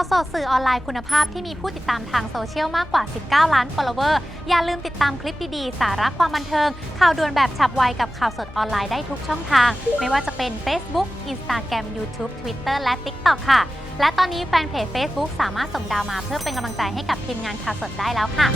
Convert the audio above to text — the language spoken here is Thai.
ข่าวสดสื่อออนไลน์คุณภาพที่มีผู้ติดตามทางโซเชียลมากกว่า 19 ล้าน follower อย่าลืมติดตามคลิปดีๆ สาระความบันเทิง ข่าวด่วนแบบฉับไวกับข่าวสดออนไลน์ได้ทุกช่องทาง ไม่ว่าจะเป็น Facebook Instagram YouTube Twitter และ TikTok ค่ะ และตอนนี้แฟนเพจ Facebook สามารถส่งดาวมาเพื่อเป็นกำลังใจให้กับทีมงานข่าวสดได้แล้วค่ะ